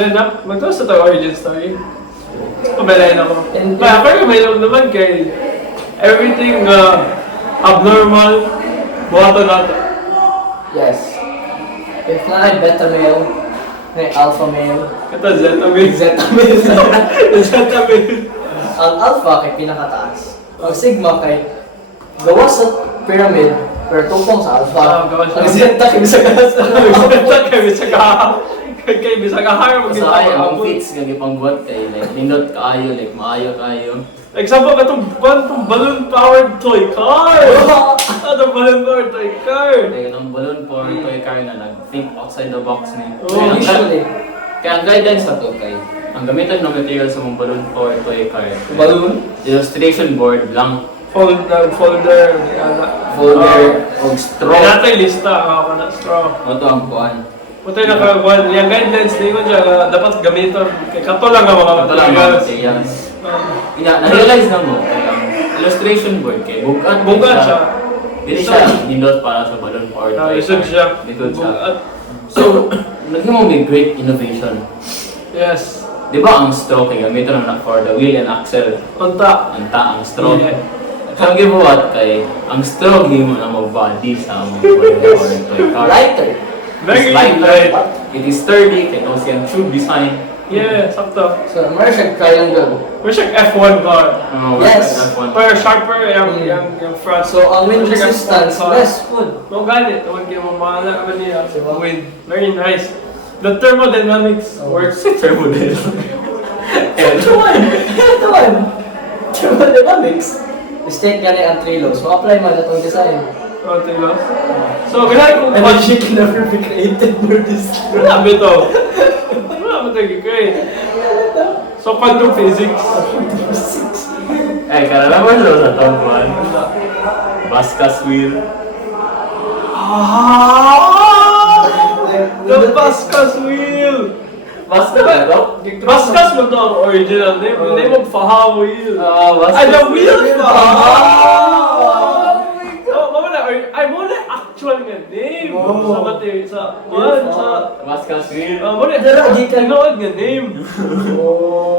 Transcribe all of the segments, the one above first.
Then, magtawas sa tayo origin story. Pabalayan ako. Pero may naman kay everything abnormal, buhato nato. Yes. If na ay beta male, may alpha male. Ito, zeta male. Zeta male. Zeta male. Ang alpha kay pinakataas. Ang sigma kay gawa sa pyramid, pero tupong sa alpha. Ang zeta kay bisa ka sa Zeta kay bisa ka. Kay bisa ka hire mo Sa ay ang fits kag ipangbuhat kay like nindot kaayo like maayo kaayo. Example katong balloon powered toy car. Atong balloon powered toy car. Like ang balloon for toy car na nag-think outside the box ni. Oh, usually. Kaya ang guidance sa to kay ang gamitan ng material sa mong balloon for toy car. Balloon? Illustration board lang. Folder, folder og straw. Kaya natin lista ako na straw. Ito ang kuan. Putoy nakakuan, yung guidelines din ko dyan, dapat gamiton. Kay kato lang ang mga Ito lang ang materials. materials. Na-realize na mo kay ang illustration board kay bugat Bugat siya. Dili siya nindot para sa balloon for toy. Isod siya. Likod siya. Bugat. So, naging mo may great innovation. Yes. Di ba ang straw kay gamiton na for the wheel and axle? Konta. Ang straw. Yeah. Ang gibuhat kay ang straw gimo na mo body sa mo toy car. Lighter. Very It's light. light. It is sturdy kay no siyang tube design. Yeah, sakto. So, meron siyang triangle. We're siyang F1 car. Yes. Pero sharper yung front. So, ang wind resistance, less food. No ganit. Huwag kayo mamala ka niya. Wind. Very nice. The thermodynamics works. Thermodynamics. Ito one. Thermodynamics. Mistake gani ang 3 laws. Ma-apply man itong design. Oh, tilos. So, ginagawa ko Energy can never be created nor destroyed. Wala ba ito? Wala ba ito i-create? So, quantum physics. Ay, karalaman lo sa top 1. Baskas wheel. The Pascal's wheel! Baskas na to? Pascal's mo ito ang original name. The name of Faha wheel. Baskas. Ay, the wheel Faha! Ay, mo na actual nga name. Sa material, sa Baskas wheel. mo na tinood nga name.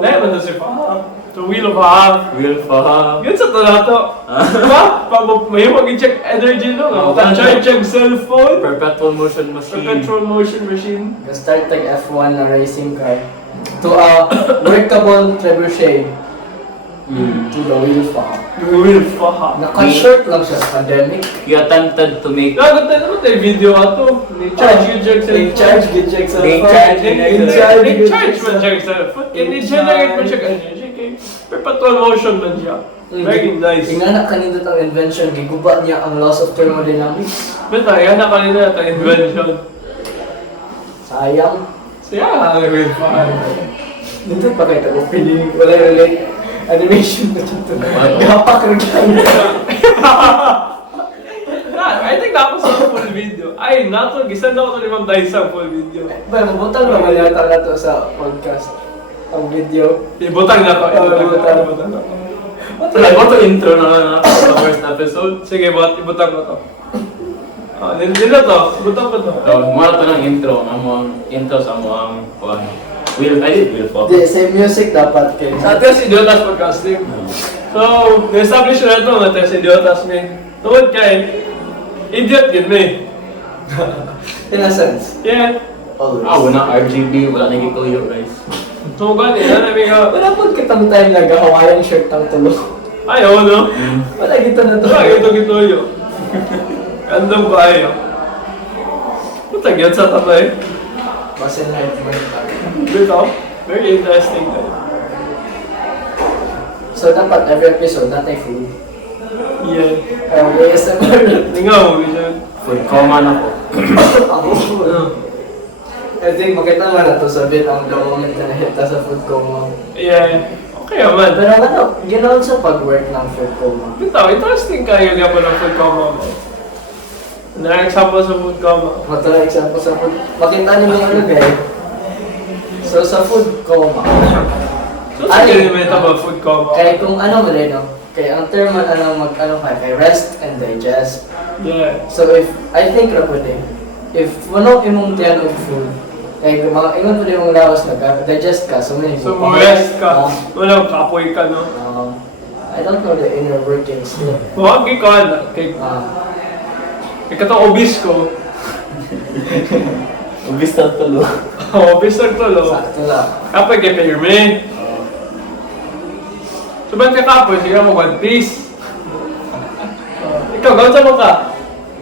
Dahil ba ito si Faha? The wheel of Faha. Wheel pa. Yun sa talato. Diba? May mag-check energy no? Charge yung cellphone. Perpetual motion machine. Perpetual motion machine. Start tag F1 na racing car to a workable trebuchet to the wheel fa. The wheel Faha. Naka-short lang siya sa pandemic. You attempted to make Gagot tayo naman tayo video ato. Ni-charge yung check cellphone. In-charge, get-check sa In-charge, Ni-charge man check cellphone. Ni-generate man siya energy. Kay perpetual motion man siya. Very nice. Tingnan na kanindot ang invention, giguba niya ang laws of thermodynamics. Beta, yan na kanina ito invention. Sayang. Siya, ang wheel Faha. Nindot pa kayo tago, feeling wala relate. Animation na dito. Gapak rin I think tapos sa full video. Ay, nato, gisend ako ito ni Ma'am Daisa full video. Ba, mabutang naman yata na to sa podcast. Ang video. Ibutang na ko. Ibutang na ko. Like, what to intro na sa first episode? Sige, ibutang ko to. Nila to. Ibutang ko to. So, mura to ng intro. Ang intro sa mga wheel. I did wheel pa. Di, same music dapat kayo. Sa atin si Idiotas Podcasting. So, na-establish na ito nga tayo si Idiotas ni. Tungod kay, idiot yun eh. In a sense. Yeah. Always. Wala RGB. Wala naging tuyo, guys. So, gani, namin ka. Wala po kitang time nag-Hawaiian shirt ang tulo. Ay, oo, no? Wala gito na to. Wala, gito yun. Andang ba ayo? Puta, gyud sa tatay. Mas enlightenment. Dito, very interesting. So dapat every episode natin food. Yeah. ASMR. Tingaw, yun. Food coma na po. I think makita nga na to sa bit ang the moment na hita sa food coma. Yeah. Okay naman. Pero ano, ginaon sa pag-work ng food coma. Dito, interesting kayo nga po ng food coma mo. Na-example sa food coma. Matala example sa food. Makita niyo yung ano guys. So sa food coma. So, sige naman ito ba food coma? Kaya kung ano mo rin, no? Kaya ang term kay rest and digest. Yeah. So if, I think ra pwede, if wano imong tiyan og food, Eh, mga ingon pa rin yung lawas na digest ka, so may So, rest ka. Wala, kapoy ka, no? I don't know the inner workings. Huwag ikaw, kay katong obese ko. Ubis na tulo. Obese lang to, lo. Sakto lang. Kapoy kay Pirme. So, ba't ka kapoy? Sige mo, One Piece. Ikaw, gawin sa mo ka?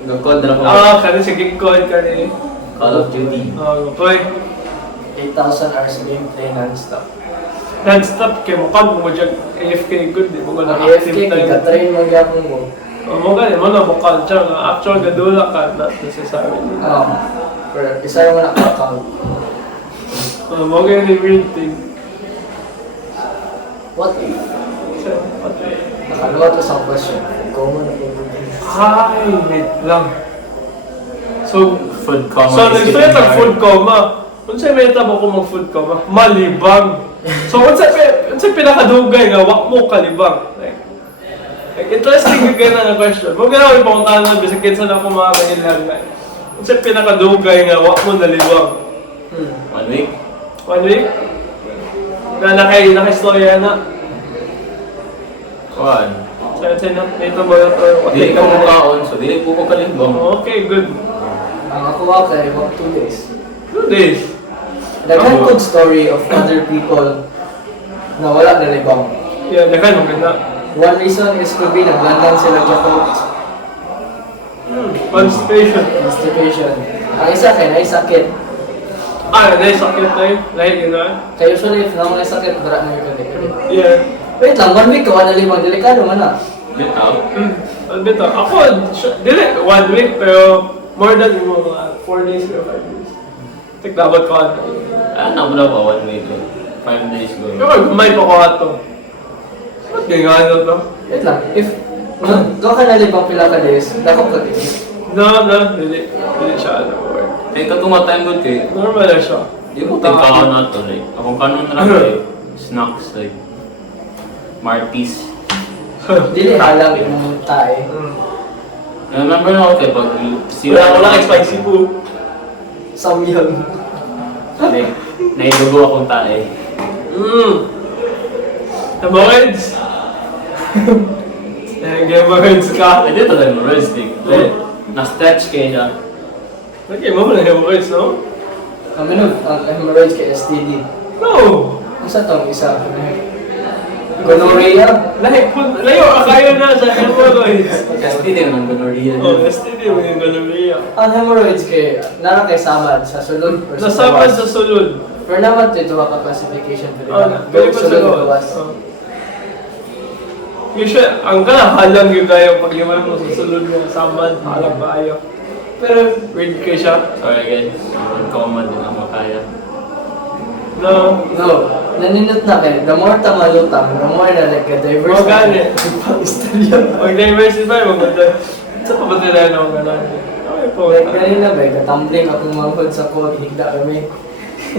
Nagkodra ko. Kani sige code, kani. Call of Duty. Kapoy. 8,000 hours gameplay non-stop. Non-stop kay mo kan mo dyan AFK good, di mo ko na AFK, active time. kika-train mo gyapon mo. Mo gani mo na mo kan siya nga actual gadula ka not necessary. Pero isa yung naka-account. Mo gani weird thing. What if? So, patay. Nakalawa to sa question. Common na po. Ay, wait lang. So, Food coma. so nag-start ang food coma. Unsa may tabo ko mag food coma? Malibang. So, unsa pinakadugay nga wa mo kalibang? Like, interesting yung na question. Kung gano'n yung panguntahan na bisag kinsa na ako mga kanilang. Unsa pinakadugay nga wa mo nalibang? 1 week. 1 week? Na nakistorya na. Kuan. Sa na, nito ba ito? Dili ka mukaon, so dili po ko kalimbong. Okay, good. Ang ako kay about 2 days. 2 days. Naghan good story of other people na wala na libang. Yeah, nakan mo ganda. One reason is could be naglandan sila sa Constipation. constipation. Ang isa kay na sakit. Naisakit tayo. Lahat yun na. Kaya usually if naman sakit, dara na yung kadikit. Yeah. Wait lang, 1 week ka, wala limang, delikado man na. Bitaw. Albito, ako, dili, 1 week, pero more than yung mga 4 days or 5 days. Tik, dapat ko ato. Ano mo na ba 1 week? 5 days go. Pero gumay pa ko ato. Ba't gano'n to? Wait lang, if gawa ka na limang pila ka days, dako ka days. No, dili siya ano. Eh, katumatay mo kay. Normal na siya. Di mo tingkaw na to, like. Akong kanon na like, snacks, like, Martis. Dili halang yung tae. Remember na ako kay pag Wala ko lang spicy po. Samyang. Like, naidugo akong tae. Hemorrhoids? Hemorrhoids ka? Pwede ito lang, realistic. Na-stretch kayo siya. Okay, mo na hemorrhoids, no? Kami nun, ang hemorrhoids kay STD. No! Isa tong isa. Gonorrhea. Layo ka kayo na sa hemorrhoids. STD naman, gonorrhea. Oh, STD mo yung gonorrhea. Ang hemorrhoids kay, nara kay samad sa sulod. or sa Nasabad gawas. sa sulod. Pero naman ito ka classification pero Galing pa sa sulod gawas. gawas. Usually, ang halang yung kayo pag liman mo sa sulod nga samad, halang kayo. Pero, weird kayo siya. Sorry again, common din ang makaya. No. No, naninot na kay, the more tamalutang, the more na like a diverse. Mga ganit. Istorya. Mag-diversify, maganda. Sa pa ba nila na gano'n? Okay po. Like ganina ba, katumbling akong manghod sa kod, higda kami.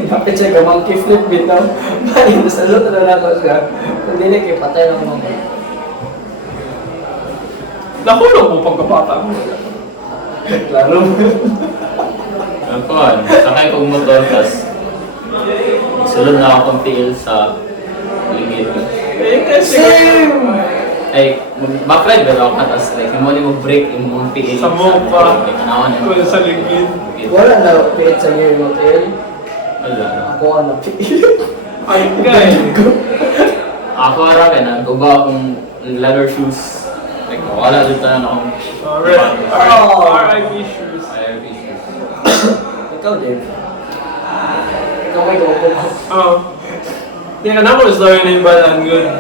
Napit siya ka monkey flip bitaw. Bali, nasalot na ako siya. Kung dili kay patay lang mo. Nakulong mo pagkabata mo. Klaro. Ang kuhan, sakay kong motor, tas sulod na akong tiil sa ligid. Eh, kasi... Same! Ay, backlight pero ako katas, like, yung mo break yung mong tiil. Sa mopa. Like, anawan yun. Kung sa ligid. Wala na piit sa year hotel. Wala. Ako ano piit. Ay, guys. Ako ara kaya nagkuba akong leather shoes. Like, wala dito na akong R.I.P. shoes. IRP shoes. Ikaw din. Ikaw may gawa ko. Oo. Hindi ka na ako story na yung balang yun.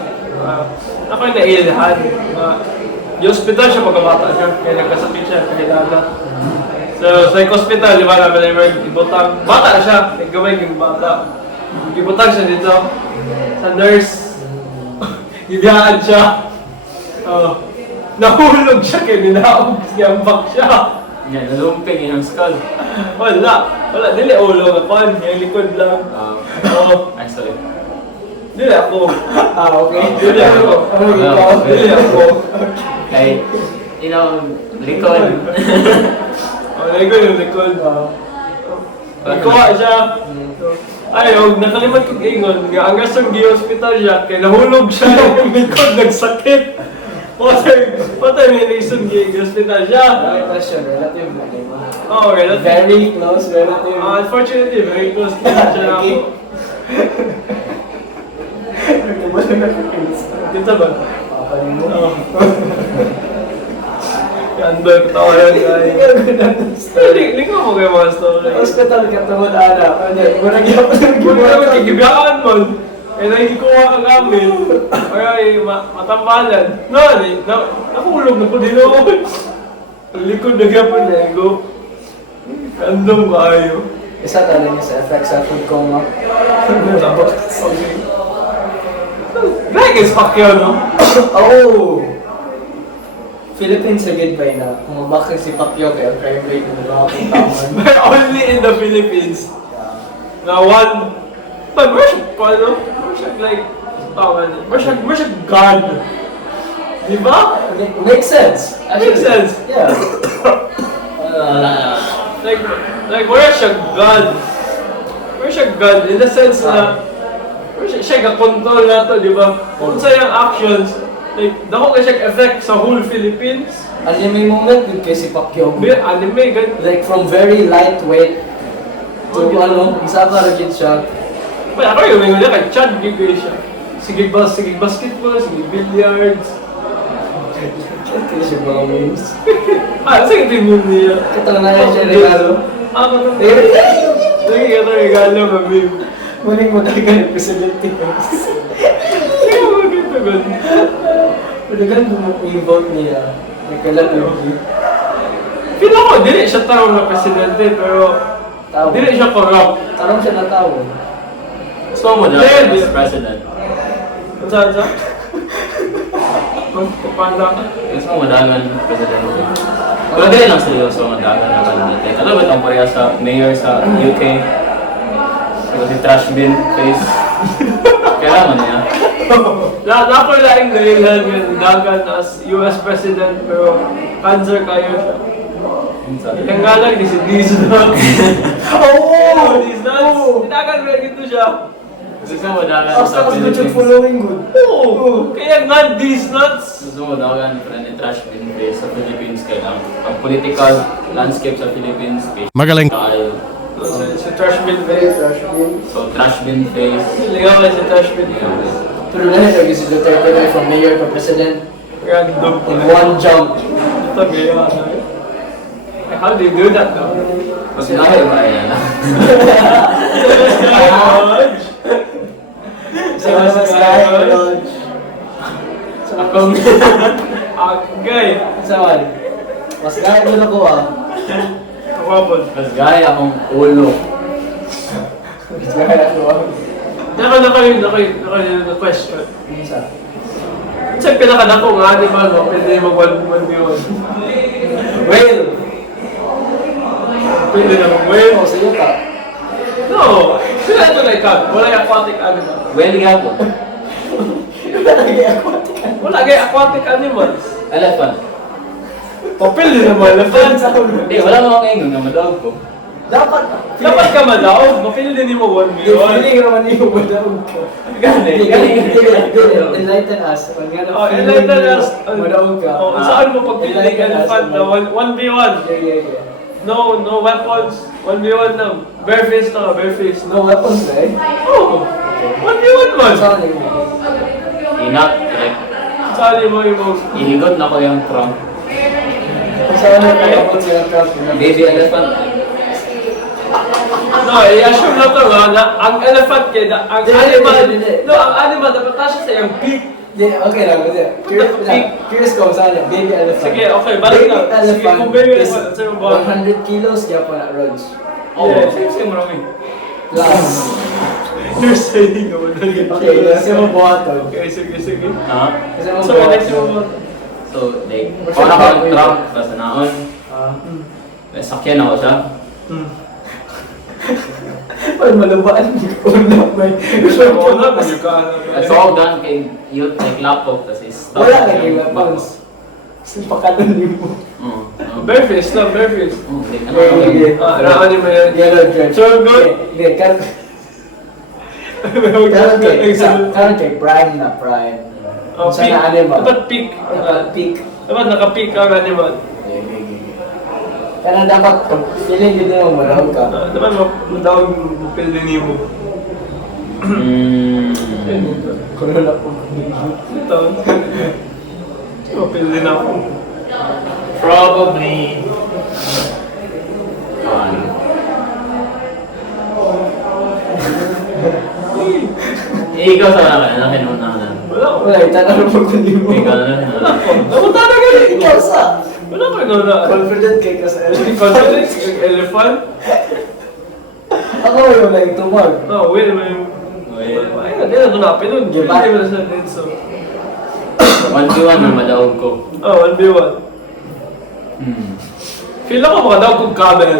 Ako yung nailhan. Yung hospital siya pagkabata siya. Kaya nagkasakit siya. Kahilala. So, sa hospital, di ba namin na ibutang. Bata na siya. Gamay yung bata. Ibutang siya dito. Sa nurse. Ibiyaan siya. Nahulog siya kaya ninaog. Siyambak siya. Yan, nalumping yung skull. Wala. Dili ulo nga kon. Yung likod lang. Oo. Ay, sorry. Dili ako. Okay. Dili ako. Dili ako. Kay, you know, likod. Lego yung likod. Ikuha siya. Ay, nakalimat kong ingon. Ang gasong gi-hospital siya, kaya nahulog siya yung likod, nagsakit. Patay may reason gi-hospital siya. Nakita siya, relative na kayo. Oo, relative. Very close relative. Unfortunately, very close to siya na ako. Nagkabala na ko kids. Kita ba? Papanin mo. Oo. Kanda, katawa yan, guys. Hindi ko mo kayo mga story. Hospital ka tungod ana. Ano, murag yapon ang Kung gibuhat. naman kikibiyaan mo, eh nagikuha ka gamit, ay matampalan. Nakulog na po din ako. Ang likod na gapon niya, go. Kandong kayo. Isa talaga niya sa effect sa food coma. Okay. Like is Pacquiao, no? Oh! Philippines sa good ba na? Kung mabakit si Pacquiao kaya crime rate na ba akong taman. But only in the Philippines. Na one, but where's ano? Where's like, where's God? Diba? Makes sense. Makes sense. Yeah. Like where's siya God? Where's siya God? In the sense na, where's siya ga-control na to, diba? Kung sa yung actions, like, dako ka siya effect sa whole Philippines. Anime moment din kay si Pacquiao. Anime, gan. Like from very lightweight to isa ka rin siya. But ako yung mga kay Chad gigay siya. Sige basketball, sige billiards. Kaya siya mga memes. Sige team yun niya. Katang na siya regalo. Ano? Sige ka ito regalo, mami. Muling mo talaga yung facility. Sige mo magkita gan. Madagan mo yung vote niya. Nagkalat yung Feel ako, dili siya tao na presidente, pero tao. dili siya corrupt. Tarong siya na tao. Gusto mo na Hindi. as president. Saan siya? Kupanda ka? Gusto mo madagan president. Pero di lang seryoso madagan na president. Alam ba itong pareha sa mayor sa UK? Pero si trash bin face. Kailangan niya. Ako laing dahilan yung dagan as US President, pero cancer kayo siya. Yung galang ni si These Nuts. Oh! These Nuts! Dagan mo gito siya. Gusto mo madagan Basta sa kasi good Philippines. following good. Oo! Kaya nga These Nuts! Gusto mo madagan friend trash bin face sa Philippines kailangan. Ang political landscape sa Philippines. Magaling. Kyle. Si Trash Bin Face. So trash bin face. Ligaw kayo si Trash Bin Face. Pero lahat lagi si Duterte na from mayor to president Random. in one jump. Ito gaya ano eh. How do you do that though? Kasi dahil ba yan na? Sa mga sky, lodge. Akong... Agay! Sa man. Mas kahit doon ako Kapapon. Mas gaya akong ulo. Mas kahit ako Na question. Isa. Saan pinakadako ng animal mo? Pwede mag-1v1. Whale! Pwede na mag-whale. Oh, sa'yo ka. No! Sila ito na ikaw. Wala yung aquatic animal. Well, nga po. Wala lagi aquatic. Wala yung aquatic animals. Elephant. Papel din naman. Elephant sa Hindi, wala namang ngayon nga madawag ko. Dapat. Dapat ka madaw. Mapil din mo 1v1. Feeling naman yung madawag ko. Gani. Enlighten us. Oh, enlighten us. Madawag ka. Oh, saan mo pagpili ka ng fan na 1v1? Yeah. No weapons. 1v1 na. Bare face na ka, bare face. No weapons, right? Oh! 1v1 man! Saan yung Inak, like, Sali mo yung inigot na ko yung trunk. saan yung weapons yung craft? Baby elephant. No, i-assume na to na ang elephant kaya ang animal, Hindi. no, ang animal dapat nasa sa iyang peak. Okay lang, kasi curious ko saan yung baby elephant. Sige, okay, balik lang. Baby Sige, elephant kung baby is elephant, sa'yo ba? 100 kilos, kaya pa na runs. Oh, Yeah. same marami. Plus. You're saying naman na yun. Okay, kasi mo buhaton. Okay, sige. Ha? Kasi mo So, next mo. So, like, para ko yung trunk, tapos naon. May sakyan ako siya. Ay, malabaan. Una, may. Wala ba yung ka? So, ako gan kay youth, like laptop, tapos is Wala lagi weapons. Pakanan mo. Bareface lang, bareface. Okay. Ano mo yan? Yellow dress. So good? Hindi, karon kay prime na prime. Oh, Sa peak. na animal. Dapat peak. Peak. Dapat naka-peak ang animal. Kaya dapat, feeling din mo malawag ka. Dapat madawag mapildin mo. Kung wala po. Ito. Mapildin ako. Probably. Ikaw sa akin, ano kinunahan? Wala ko. Wala, itanong mo kung di mo. Ikaw na Wala kinunahan. ko. Dapat talaga eh. Ikaw sa. Wala ko ikaw na. Confident kay ka sa Confidence, elephant. Ako yung like tumag. No, wait, may... Ayun, hindi na dunapin nun. Give Hindi back. mo na siya din, so... 1v1 na madawag ko. Oh, 1v1. Feel ako makadawag kong camel.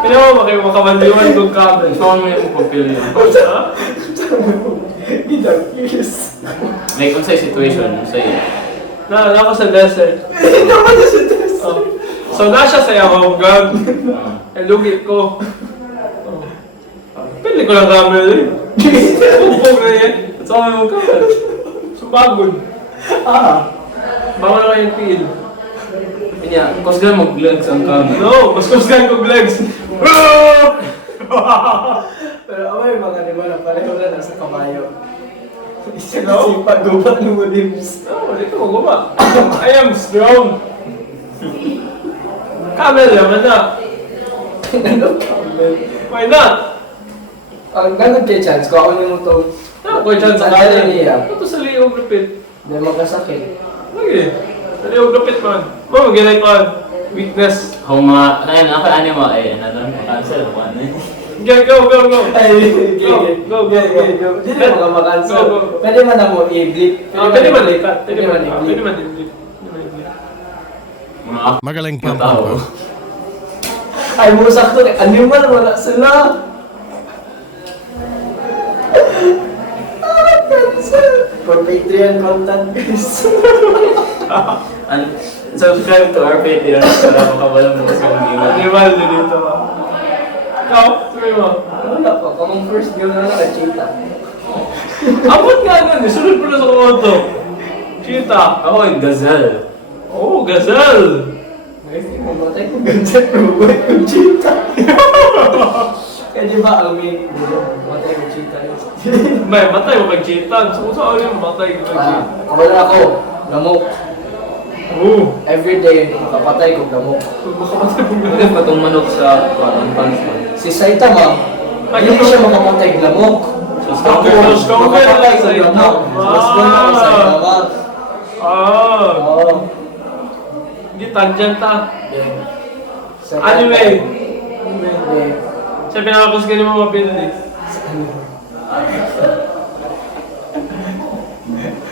Feel ako maka-1v1 kong camel. Gusto ko mo yung pupil yun. Ha? Gitang kiss. Like, kung sa'yo situation, sa'yo. Ako sa desert. Hindi naman na si Tess. Oh. So, nasa sa Yahogan. Lugi ko. Oh. Pili ko lang camel eh. Pupog na yan. At sa mo camel. Sumagod. Bawal na kayong feel. Kanya, kusgan mag-vlogs ang camera. No, mas kusgan kong legs. Pero away mga di ba na pareho na nasa kabayo. Isa No? kasi pag-gubat ng limbs. No, hindi ko magawa. I am strong. Camel naman na. Ano camel? Why not? Ang ganun kay chance, kung ako mo to. Ako dyan sa kaya kanya. niya. Ito sa liyong lupit. Hindi magkasakit. Lagi. Sa liyong lupit man. Mama, ginay ko weakness. Ako mga, ayun, ako anima, eh, ano lang, cancel, ano eh. Okay, go, go, go. Ay, Go, go, go. go. Hindi na mga makansel. Go, go. Pwede man na mo i-blip. Pwede man likat. Pwede man i-blip. Pwede man i-blip. Pwede man i-blip. Mga Magaling pa tao. po. Ay, mo sakto. Animal, wala sila. Cancel. For Patreon content, guys. And subscribe to our Patreon para makawala mo sa mga email. Animal na dito. Ikaw, sabi mo. Wala pa. Kamang first game na nakachita. Abot nga nun, sunod ko na sa komodo. Cheetah. Ako ay gazelle. Oh, gazelle. Guys, mamatay ko ganyan. Mamatay ko chita. Kaya di ba ang may mamatay ko chita. May matay mo kag cheetah. So, saan yung matay ko kag cheetah? Wala ako. Lamok. Oo. Every day, makapatay ko lamok. Makamatay mo Ano gazelle. ba itong manok sa parang punchman? Si Saitama, hindi siya makapatay lamok. So, Ako, stronger makapatay ko Saitama. lamok. Mas ganda ko Saitama. Ah. Oo. Hindi tangent ta. Saitama. Anime. Hindi. Siya pinakakus ka ni mga pinili.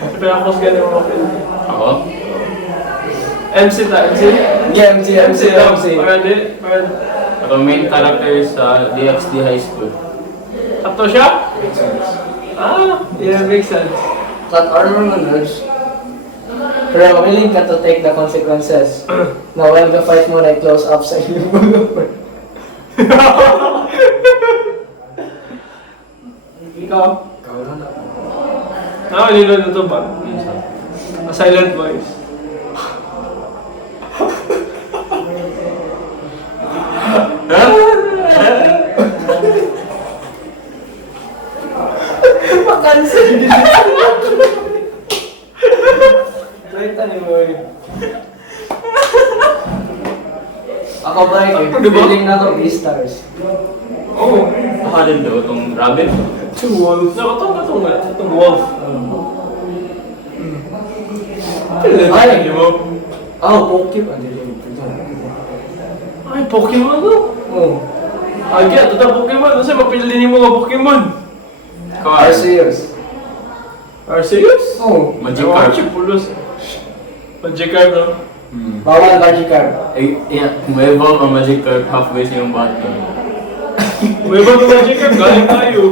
Siya pinakakus ka ni mga pinili. Ako? MC ta, MC? MC. Pwede. Ako main character sa DXD High School. Ato siya? Ah, yeah, makes sense. Flat armor mo, Nerds. Pero willing ka to take the consequences. Na when the fight mo na close up sa inyong mga. Ikaw? Ikaw na. Nilo na ito ba? A silent voice. Makansel din. Wait, ano mo eh. Ako ba Ako, di ba? feeling na ako A-stars. Oh, Baka din daw itong rabbit. two wolves. Nakatong nga. Itong wolf. Ay! Di mo? Oh, Pokemon. Ay, Pokemon to. Oh. Ay, kaya ito na Pokemon. Kasi mapilin mo mga Pokemon. Arceus. Arceus? Oh. Magikarp. Pulos. Magikarp, no? Bawal Magikarp. Eh, yeah, may evolve ang Magikarp halfway sa yung button. May ba ng Magikarp? Galing tayo.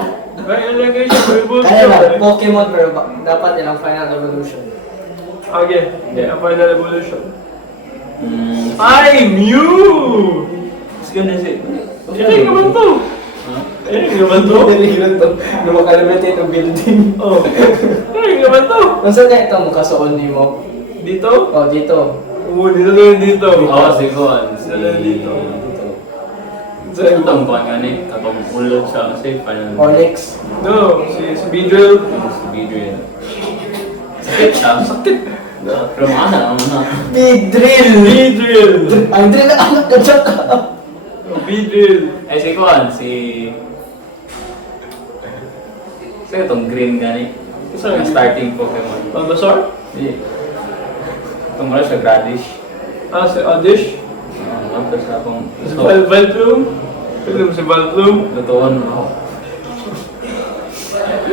Kaya lang kayo siya. May ba Kaya na, Pokemon pero dapat yan ang final evolution. Okay, yeah, final evolution. Hmm. Ay, Mew! Mas ganda siya. Hindi naman to. Huh? Hindi naman to. Dali lang to. Nung makalimitin ang building. Oh. Hindi naman to. Unsa na ito mukha sa only mo? Dito? Oh, dito. Oo, dito na yun dito. Oo, si Kuan. Si... Dito. So, itong Kuan nga ni, kapag ulot siya kasi parang... Onyx. No, si Beedrill. Si Beedrill. Sakit siya. Sakit. Pero mana, mana. Big drill! Beedrill. Ang drill na anak ka dyan ka. Beedrill. Eh, si Kuan, si... So, itong green nga ni. Saan? Ang starting Pokemon. Bulbasaur? Hindi. Itong wala siya Gradish. Ah, si Oddish. Tapos akong... Si Vileplume. Pwede mo si Vileplume. Lutuan mo ako.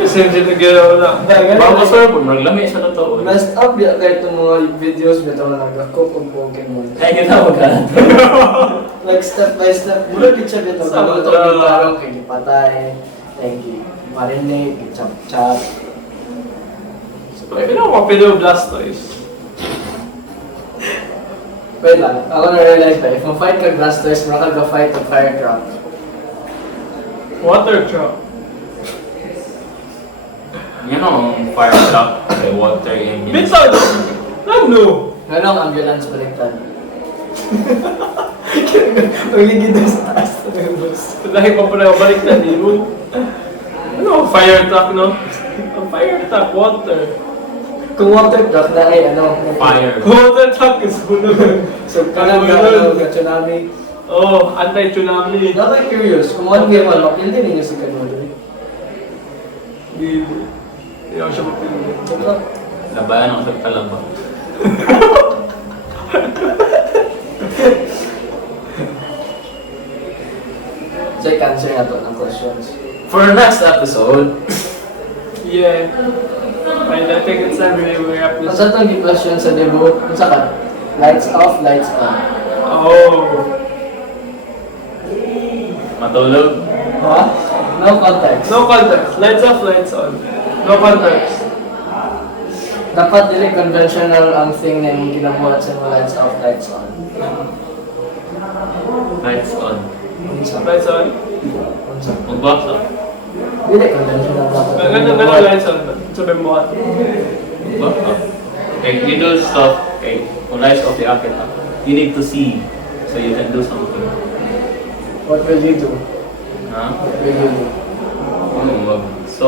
Same shit na ginawa na. Bulbasaur po, naglami siya totoo. Messed up ya kahit itong mga videos bito na nagako kung Pokemon. Ay, kita mo ka. Like step by step, mula kitsa bito. Sama Kaluto na. yung tarong kay gipatay. Thank you. Marinate, chop-chop. Pwede ako kapilo Blastoise. Wait lang, ako na-realize ba, if ma-fight ka Blastoise, mura ka ga-fight to Firecrack. Water Trap. Yan ang fire truck, may water engine. Bitaw no? Ano? Ganong ambulance baliktad. Pagligid na sa taas. Lahi pa pala balik na mo. Ano ang fire truck no? Ang fire truck, water. Kung water truck na ay ano. Fire. Water truck is hulog. So, kanang tsunami. Oh, anti-tsunami. Curious, kung one game man, mapildi ninyo si Kanoli. Hindi. Hindi ako siya mapili. Labayan ako sa kalaba. So, i-cancel na to ng questions. For the next episode, Yeah. And I think it's time we wrap Ang this. sa itong question sa debut, ang sa ka? Lights off, lights on. Oh. matulog. Ha? No context. No context. Lights off, lights on. No context. Dapat dili conventional ang thing na yung ginabuhat sa mga lights off, lights on. Lights on. Unsa? Lights on. Unsa? Mag-box up. Dili conventional dapat. Ganun lights on. Sabi mo at. Mag-box up. Okay, you do stuff. Okay, kung lights off the akin, you need to see so you can do something. What will you do? Ha? What will you do? So,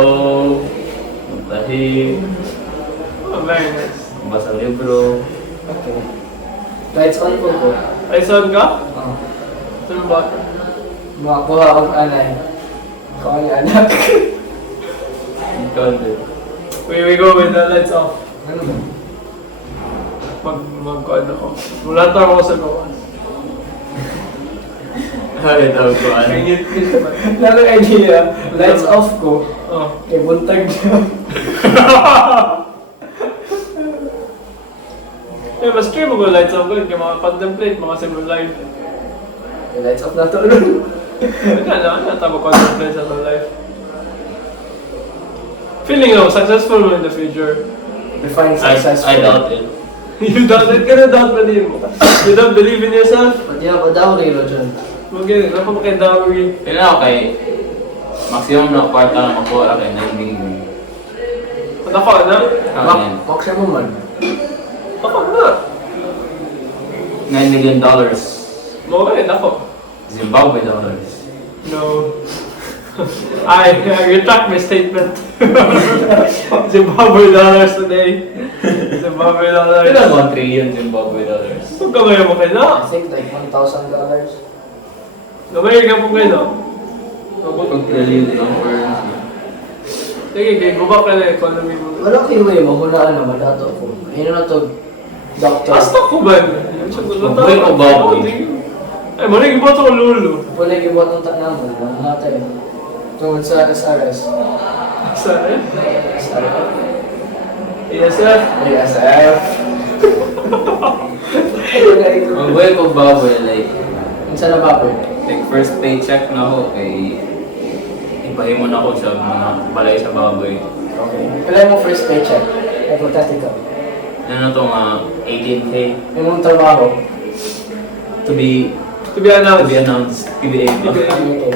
magtahi, Oh, very nice. basa libro. Okay. Lights on po po. Lights on ka? Oh. Sabi mo at. Makakuha akong anay. Ikaw ang anak. Ikaw din. We go with the lights off. Ano ba? Mag-kuhan ako. Wala tayo ako sa gawas. Ay, daw ko ano. Kaya Lalo idea, lights off ko. Oh. Eh, buntag niya. Eh, mas try mo ko lights off ko. Kaya contemplate mga simple life. Eh, lights off na to. Ano? Ano tama contemplate sa whole life. Feeling ako, successful mo in the future. Define successful. I doubt it. You doubt it? Kaya doubt pa din mo. You don't believe in yourself? Pati ako daw rilo dyan. Mag-get, ano pa kay dowry? Tingnan ako kay maximum na kwarta na makuha kay 9 million. At ako, ano? Wak siya mo man. Ako na. $9 million. Mawait ako. Zimbabwe dollars. No. I retract my statement. Zimbabwe dollars today. Zimbabwe dollars. Kailan 1 trillion Zimbabwe dollars? Huwag ka ngayon mo kayo na. I think like $1,000. Gamay ka po kayo na. Pag trillion yung currency. Sige, kaya guba ka na economy mo. Wala kayo eh, mahunaan na madato ko. Ayun na to, doctor. Basta ko ba? Mabuhay ko ba ako? Ay, maling iboto ko lulo. Wala yung ibuhat ng tanamon, namatay. Tungkol sa SRS. Saan eh? SRS. ESF? ASF. Ayun na ito. Mabuhay ko ba like Saan na ba po? like first paycheck na ako kay ipahimo na ako sa mga balay sa baboy. Okay. Kailan mo first paycheck? Hypothetical. Ano to mga 18K Yung mong trabaho. to be To be announced. announced. PBA. PBA. PBA.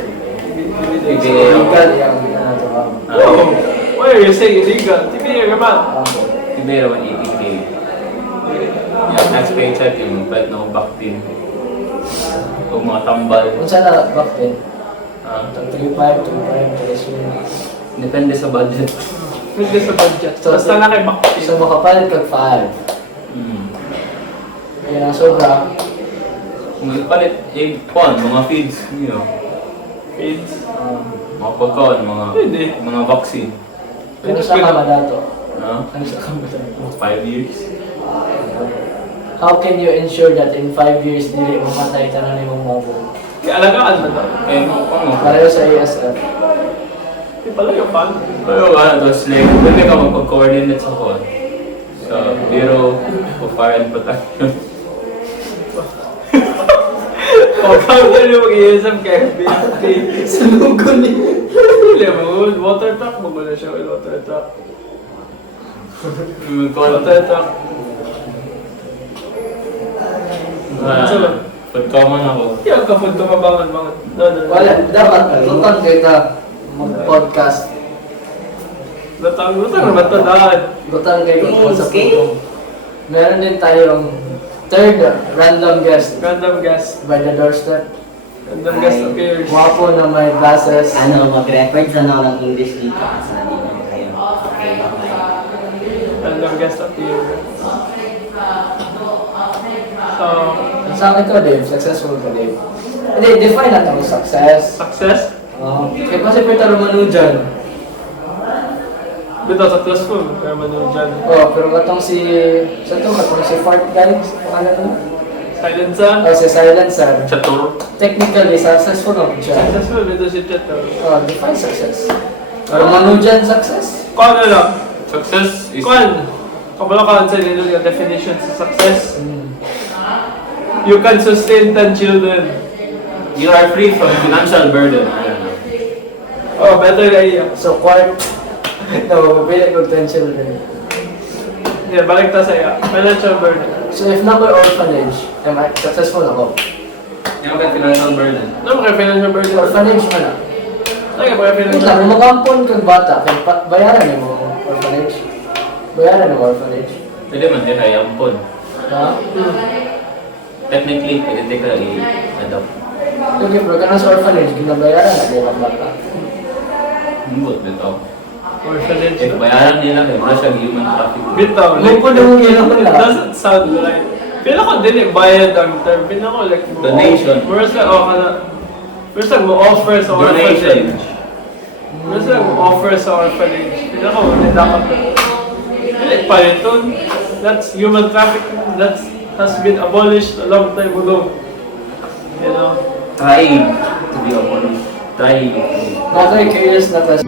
Legal yung trabaho. Oh, why are you saying illegal? TBA naman. PBA naman 18K. Yung next paycheck, yung belt na back team. Kung mga tambal. Kung saan na back din? Ah, 3.5, 3.5, depende sa budget. Pwede sa budget. So, Basta na kay Bakti. So makapalit kag 5. Kaya ang sobra. Kung ipalit, mga feeds, Feeds. mga pagkaon, Pwede. mga vaccine. Kung saan ka madato? No? Kung saan ka madato? 5 years. How can you ensure that in 5 years dili mamatay ka na ni mong mabog? Kaya alagaan mo na. Pareho sa ESF. Hindi pala yung fan. Pero tapos like, pwede ka magpag-coordinate sa kon. Sa Bureau of Fire and Protection. O, kaya nyo mag-iisip kay FBFT. Salugon ni. Hindi mo, water truck mo muna siya. Water truck. Water truck. Pagkaman ako. Yung kapag tumabangan mga. No. Wala, dapat lutang kita mag-podcast. Lutang naman ito lahat. Lutang kayo sa pulong. Meron din tayong third random guest Random guest. by the doorstep. Random guest appears. Wapo na may glasses. Mag-record sa ng English dito kasi hindi naman kayo. Okay, bye-bye. Random guest appears. So, Sa akin ko, Dave, successful ka, Dave. Hindi, define natin ang success. success. Kaya kasi Peter Romano dyan. Bito successful. Kaya man yun dyan. Oh, pero katong si... Sa ito, katong si Fart guy, pangalan mo? Silencer. Oh, si Silencer. Chatur. Technically, successful naman siya. Successful. Bito si Chet. Oh, define success. Romano dyan, success. Kung ano lang. Success is... Kung kabalakan sa nilo yung definition sa success. Mm. You can sustain 10 children. You are free from financial burden. Oh, better na iya. So, Quart, no, pili ko 10 children. Yeah, balik ta sa iya. Financial burden. So, if na ko orphanage, am I successful ako? Yung ka financial burden. Ano mga financial burden? Orphanage man na. Ano mga Wait financial lang, kung magampon kang bata, kaya bayaran mo orphanage. Bayaran mo orphanage. Pwede man din ay ampon. Ha? Technically, pwede ka i-adopt. Okay, pero ka na sa orphanage, ginabayaran na din ang bata. Humbot dito. orphanage? Eh, bayaran nila kaya wala siyang human trafficking. Bitaw. May po naman yun It doesn't sound right. Pila ko din bayad ang term. Pila ko like Donation. First lang, first lang mo offer sa Donation. orphanage. First lang mo offer sa orphanage. Pila ko, hindi dapat na. Hindi pa ito. That's human trafficking. That has been abolished a long time ago. You know? Try to be abolished. Try. Nakay curious na kasi.